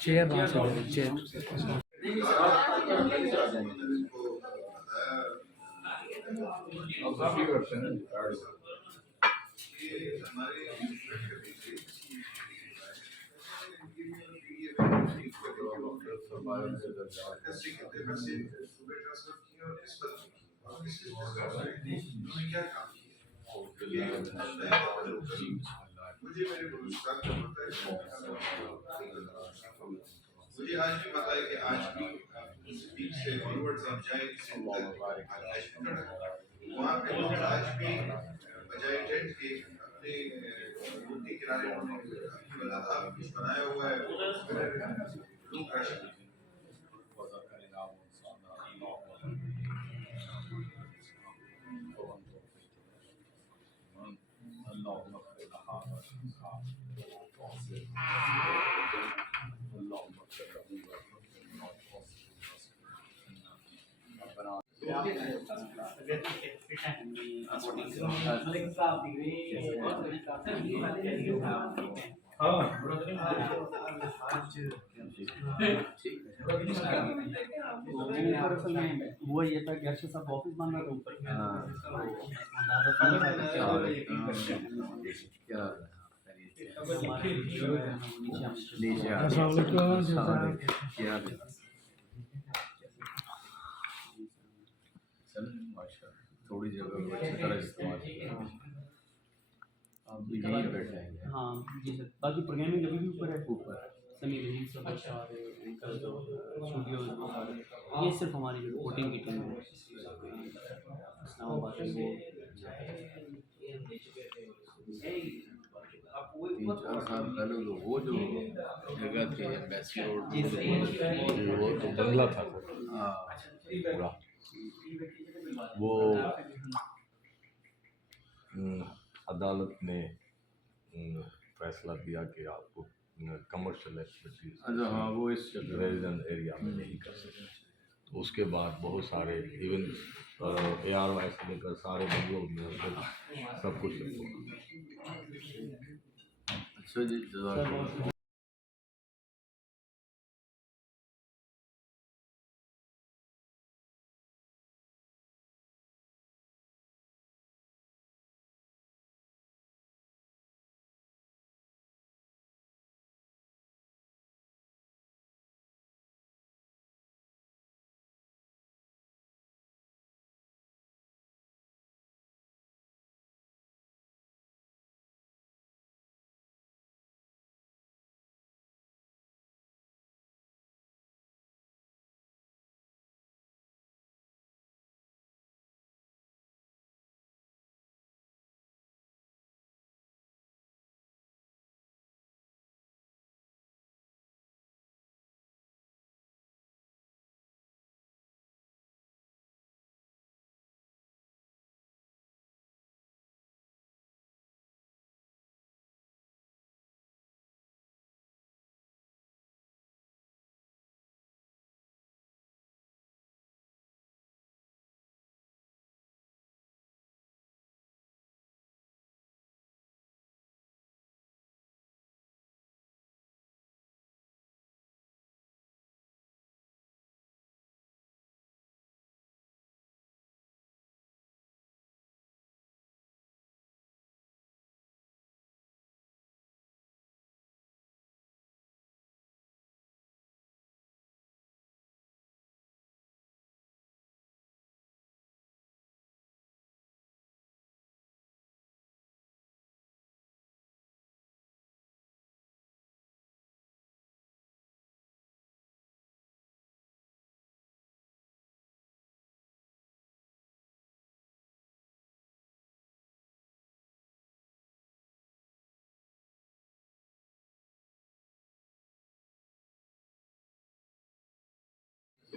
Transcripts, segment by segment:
Chair chair मुझे आज भी पता है कि आज भी सिद्दीक से ऑनवर्ड्स आप जाए वहाँ पे लोग आज भी बजाय टेंट के अपने रोड के किनारे कुछ बनाया हुआ है लोग वो ये था कि अर्शद साहब ऑफिस बन रहा था ऊपर थोड़ी जगह अच्छी तरह इस्तेमाल आप भी यहीं बैठे हैं। हाँ जी सर, बाकी प्रोग्रामिंग अभी भी ऊपर है, ऊपर सनी रहीम सब अच्छा आ रहे हैं, एंकर जो स्टूडियो ये सिर्फ हमारी जो रिपोर्टिंग की टीम है इस्लामाबाद की वो 3-4 साल पहले तो वो जो जगह थी एम्बेसडर वो तो बंगला था हाँ पूरा वो अदालत ने फैसला दिया कि आपको कमर्शियल एक्टिविटीज अच्छा हाँ वो इस रेजिडेंट एरिया में नहीं कर सकते। तो उसके बाद बहुत सारे इवन ARY से लेकर सारे बंगलों में सब कुछ अच्छा जी।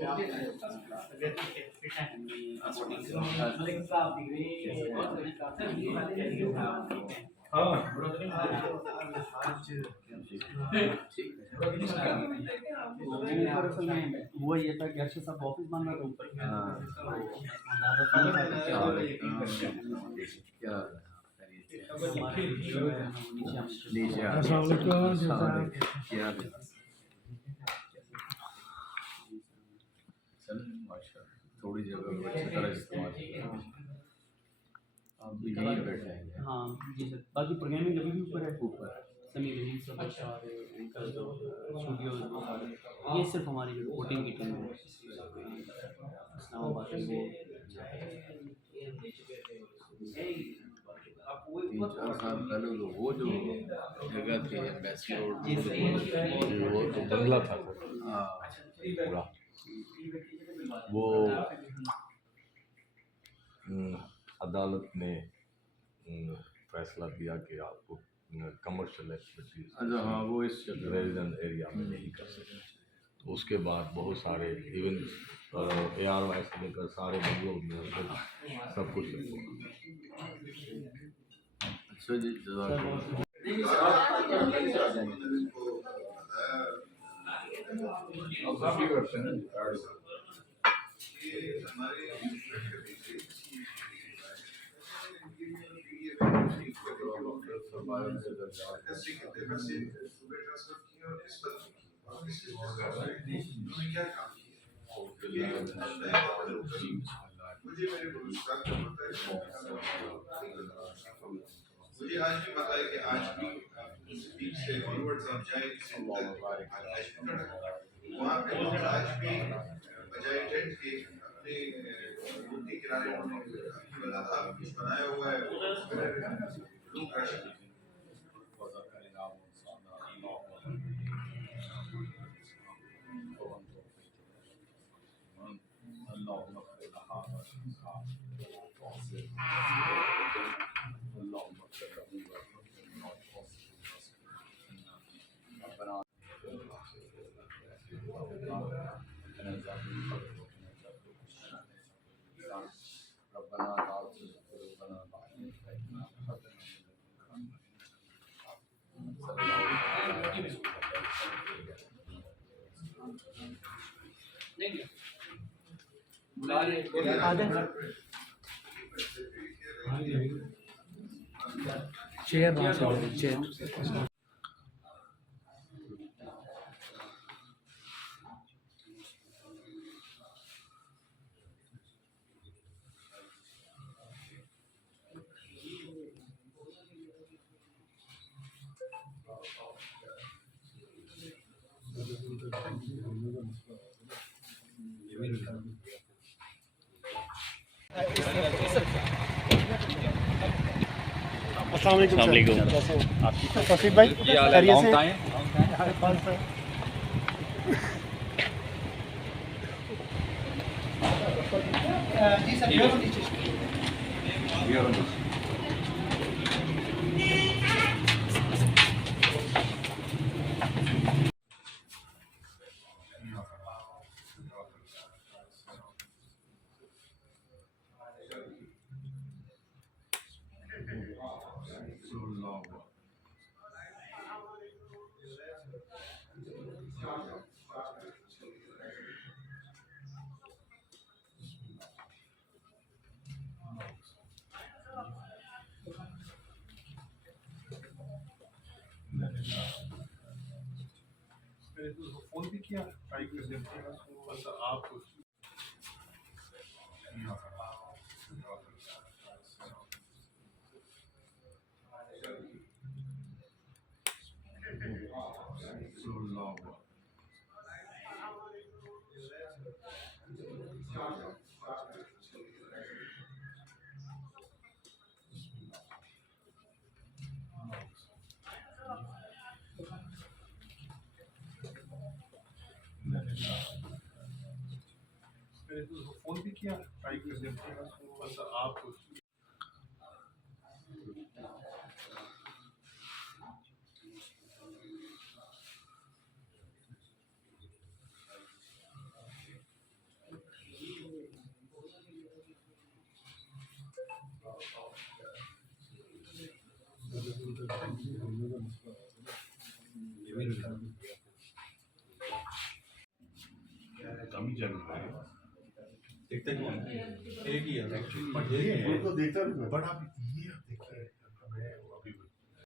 ऊपर असल में हुआ ये था कि अर्शद साहब ऑफिस बन रहा था ऊपर थोड़ी जगह अच्छी तरह इस्तेमाल आप भी यहीं बैठे हैं। हाँ जी सर, बाकी प्रोग्रामिंग अभी भी ऊपर है, समीर सब सारे एंकर जो स्टूडियो वो सारे, ये सिर्फ हमारी जो रिपोर्टिंग की टीम है इस्लामाबाद की वो 3-4 साल पहले तो वो जो जगह थी एम्बेसडर वो तो बंगला था पूरा वो अदालत ने फैसला दिया कि आपको कमर्शियल एक्टिविटीज अच्छा हाँ वो इस रेजिडेंट एरिया में नहीं कर सकते। तो उसके बाद बहुत सारे इवन ARY से लेकर सारे बंगलों में सब कुछ अच्छा जी मुझे आज भी पता है कि आज भी सिद्दीक से ऑनवर्ड्स आप जाए वहाँ पे लोग आज भी बजाय टेंट के अपने मूर्ति किनारे कुछ बनाया हुआ है लोग चेयर चेयर अस्सलाम वालेकुम तौफीक भाई खैरियत से जी सर फोन भी किया ट्राई कर देते हैं बस आप फोन भी किया ट्राई कर देते हैं बस आप कम ही चल रहा है देखते कौन एक ही है बट ये तो देखता बट आप